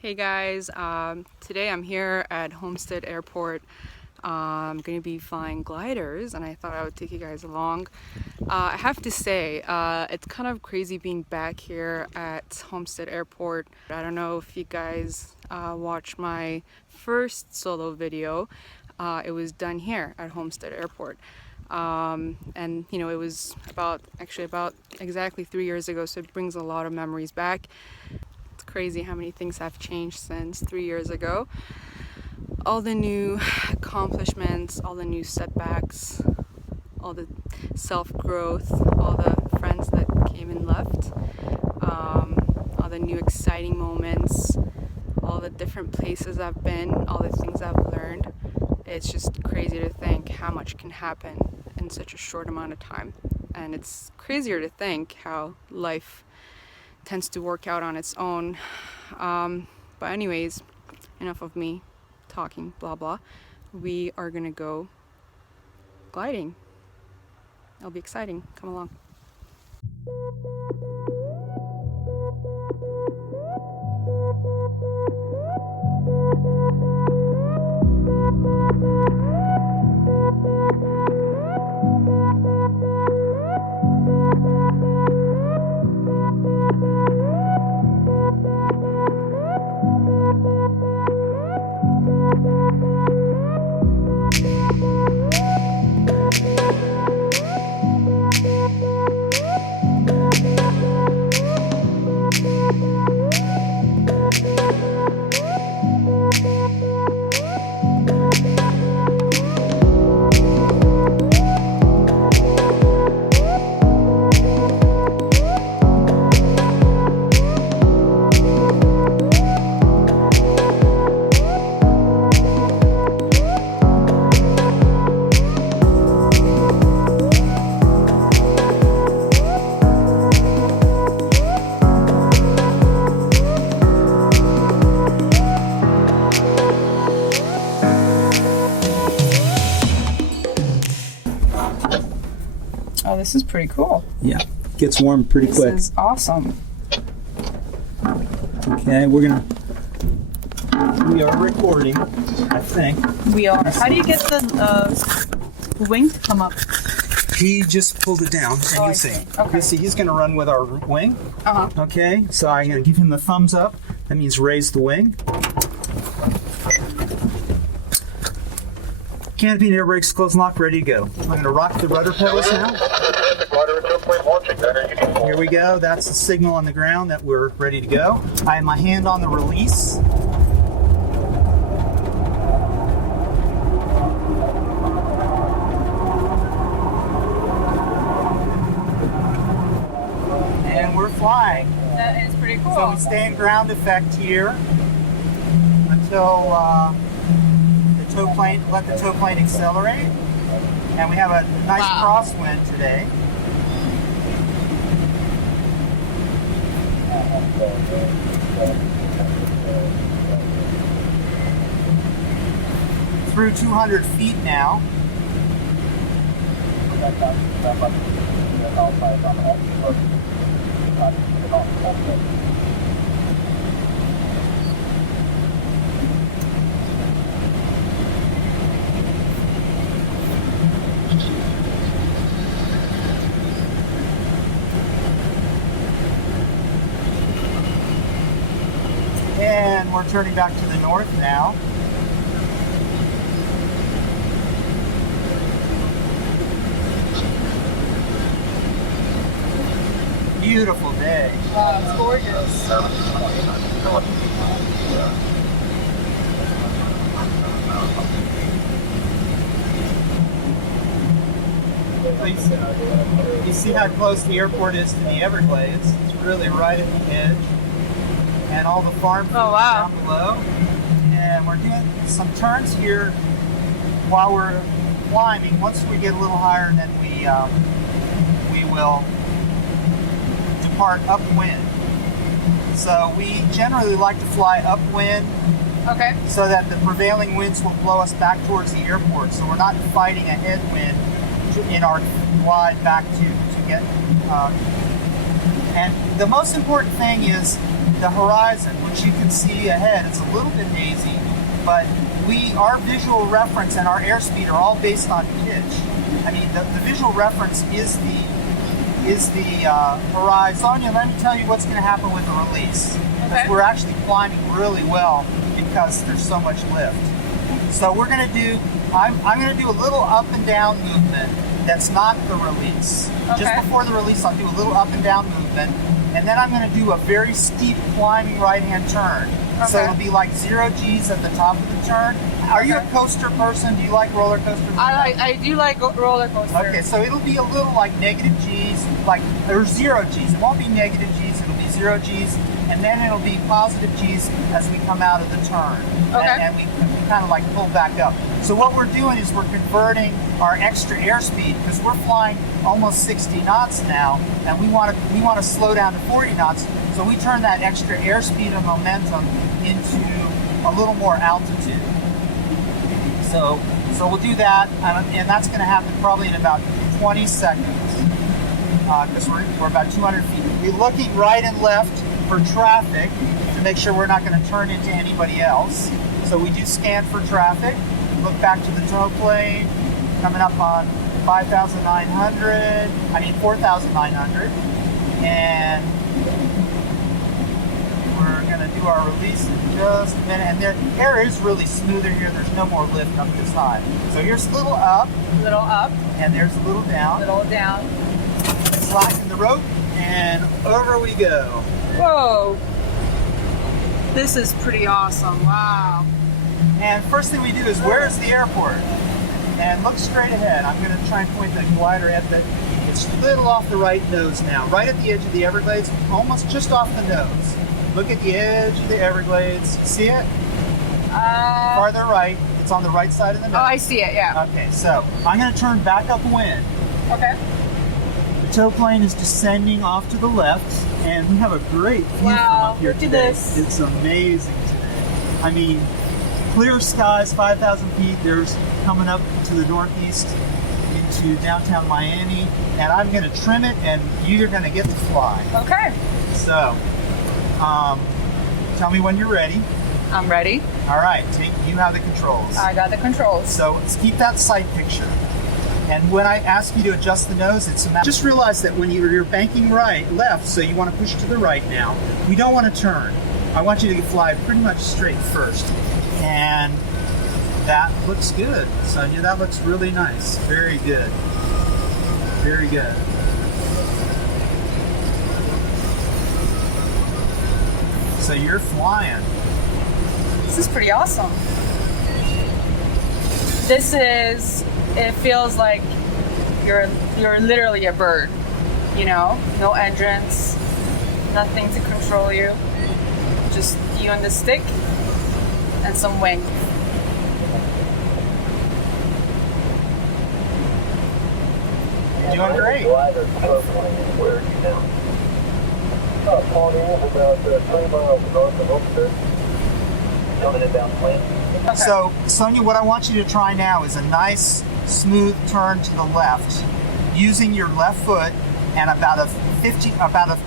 Hey guys, today I'm here at Homestead Airport. I'm going to be flying gliders and I thought I would take you guys along. I have to say, it's kind of crazy being back here at Homestead Airport. I don't know if you guys watched my first solo video. It was done here at Homestead Airport. And you know, it was about exactly 3 years ago, so it brings a lot of memories back. It's crazy how many things have changed since 3 years ago. All the new accomplishments, all the new setbacks, all the self-growth, all the friends that came and left, all the new exciting moments, all the different places I've been, all the things I've learned. It's just crazy to think how much can happen in such a short amount of time. And it's crazier to think how life tends to work out on its own. But anyways, enough of me talking blah blah. We are gonna go gliding. It'll be exciting. Come along. Oh, this is pretty cool. Yeah, gets warm pretty quick. This is awesome. Okay, we are recording, I think. We are. How do you get the wing to come up? He just pulled it down, and Oh, I you'll see. see. Okay. You'll see he's going to run with our wing. Uh-huh. Okay, so I'm going to give him the thumbs up. That means raise the wing. Canopy and air brakes closed and locked, ready to go. I'm going to rock the rudder pedals now. Here we go. That's the signal on the ground that we're ready to go. I have my hand on the release. And we're flying. That is pretty cool. So we stay in ground effect here until let the tow plane accelerate. And we have a nice crosswind today. Through 200 feet now. And we're turning back to the north now. Beautiful day. Wow, it's gorgeous. You see how close the airport is to the Everglades. It's really right at the edge. And all the farm fields down below. And we're doing some turns here while we're climbing. Once we get a little higher, then we will depart upwind. So we generally like to fly upwind. Okay. So that the prevailing winds will blow us back towards the airport. So we're not fighting a headwind in our glide back to get. And the most important thing is the horizon, which you can see ahead. It's a little bit hazy, but our visual reference and our airspeed are all based on pitch. I mean, the visual reference is the horizon. Sonia, let me tell you what's going to happen with the release. Okay. We're actually climbing really well because there's so much lift. So we're going to do, I'm going to do a little up and down movement that's not the release. Okay. Just before the release, I'll do a little up and down movement, and then I'm going to do a very steep climbing right-hand turn. So Okay. it'll be like 0 G's at the top of the turn. Are you a coaster person? Do you like roller coasters? I do like roller coasters. Okay, so it'll be a little like negative G's, or 0 G's. It won't be negative G's, it'll be 0 G's, and then it'll be positive G's as we come out of the turn. Okay. And we kind of like pull back up. So what we're doing is we're converting our extra airspeed, because we're flying almost 60 knots now, and we want to slow down to 40 knots. So we turn that extra airspeed and momentum into a little more altitude. So we'll do that, and that's going to happen probably in about 20 seconds, because we're about 200 feet. We're looking right and left for traffic to make sure we're not going to turn into anybody else. So we do scan for traffic, look back to the tow plane, coming up on 4,900, and we're going to do our release in just a minute. And the air is really smoother here. There's no more lift up this high. So here's a little up. Little up. And there's a little down. Little down. Slacken the rope, and over we go. Whoa. This is pretty awesome. Wow. And first thing we do is, where's the airport? And look straight ahead. I'm going to try and point the glider at that. It's a little off the right nose now, right at the edge of the Everglades, almost just off the nose. Look at the edge of the Everglades. See it? Farther right. It's on the right side of the nose. Oh, I see it, yeah. Okay, so I'm going to turn back upwind. Okay. The tow plane is descending off to the left, and we have a great view Wow, from up here look at today. this. It's amazing today. I mean, clear skies, 5,000 feet. There's coming up to the northeast into downtown Miami, and I'm going to trim it, and you're going to get to fly. Okay. So, tell me when you're ready. I'm ready. All right, you have the controls. I got the controls. So let's keep that sight picture. And when I ask you to adjust the nose, it's a matter. Just realize that when you're banking left, so you want to push to the right now. We don't want to turn. I want you to fly pretty much straight first. And that looks good, Sonia. That looks really nice. Very good. Very good. So you're flying. This is pretty awesome. It feels like you're literally a bird, you know? No entrance, nothing to control you. Just you on the stick and some wing. Doing great. Pawnee is about 3 miles north of homestead. Coming inbound plane. Okay. So, Sonia, what I want you to try now is a nice, smooth turn to the left, using your left foot and about a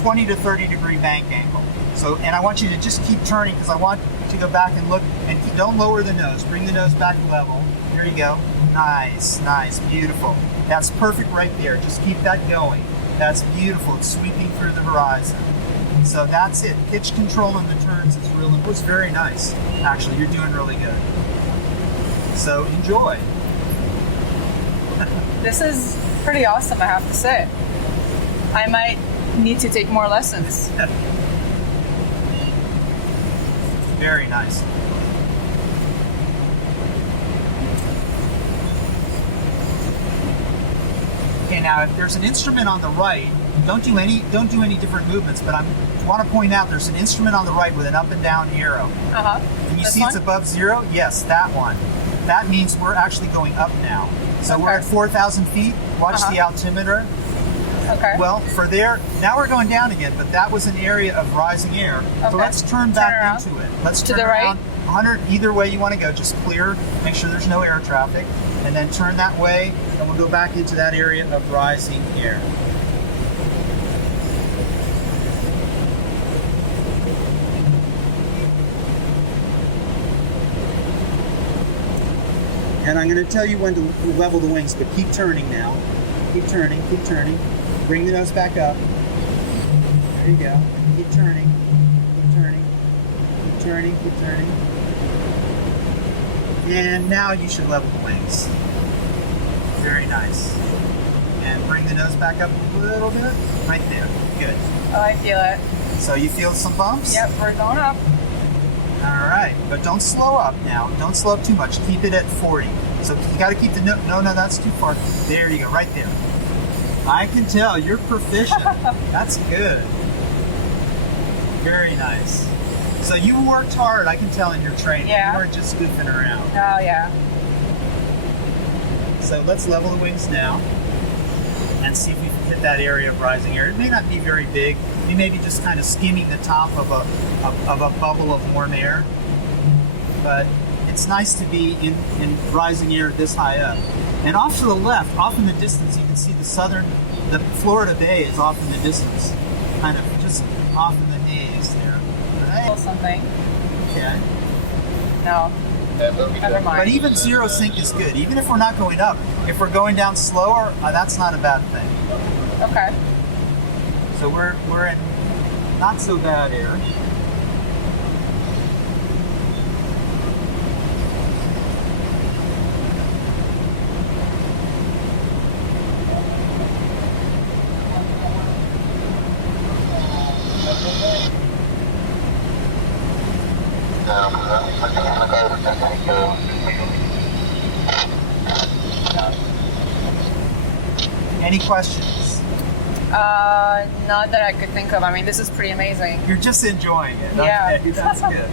20 to 30 degree bank angle. So, and I want you to just keep turning, because I want you to go back and look, and don't lower the nose. Bring the nose back level. There you go. Nice, nice, beautiful. That's perfect right there. Just keep that going. That's beautiful. It's sweeping through the horizon. So that's it. Pitch control in the turns is really, it was very nice. Actually, you're doing really good. So enjoy. This is pretty awesome, I have to say. I might need to take more lessons. Very nice. Okay, now if there's an instrument on the right, don't do any different movements, but I want to point out there's an instrument on the right with an up and down arrow. Uh-huh. Can you This see one? it's above 0? Yes, that one. That means we're actually going up now. So we're Okay. at 4,000 feet. Watch the altimeter. Okay. Well, for there, now we're going down again, but that was an area of rising air. So Okay. let's turn Turn back around. into it. Let's To turn the right? around 100, either way you want to go, just clear, make sure there's no air traffic, and then turn that way, and we'll go back into that area of rising air. And I'm going to tell you when to level the wings, but keep turning now. Keep turning, keep turning. Bring the nose back up. There you go. Keep turning, keep turning, keep turning, keep turning. And now you should level the wings. Very nice. And bring the nose back up a little bit. Right there. Good. Oh, I feel it. So you feel some bumps? Yep, we're going up. All right, but don't slow up now. Don't slow up too much. Keep it at 40. So you got to keep the no, that's too far. There you go, right there. I can tell you're proficient. That's good. Very nice. So you worked hard, I can tell in your training. Yeah. You weren't just goofing around. Oh, yeah. So let's level the wings now and see if we can hit that area of rising air. It may not be very big. We may be just kind of skimming the top of a bubble of warm air. But it's nice to be in rising air this high up. And off to the left, off in the distance, you can see the Florida Bay is off in the distance. Kind of just off in the haze there. Right? Feel something. Okay. No. Never mind. But even zero sync is good. Even if we're not going up, if we're going down slower, that's not a bad thing. Okay. So we're in not so bad air. Any questions? Not that I could think of. I mean, this is pretty amazing. You're just enjoying it. Yeah. Okay, that's good.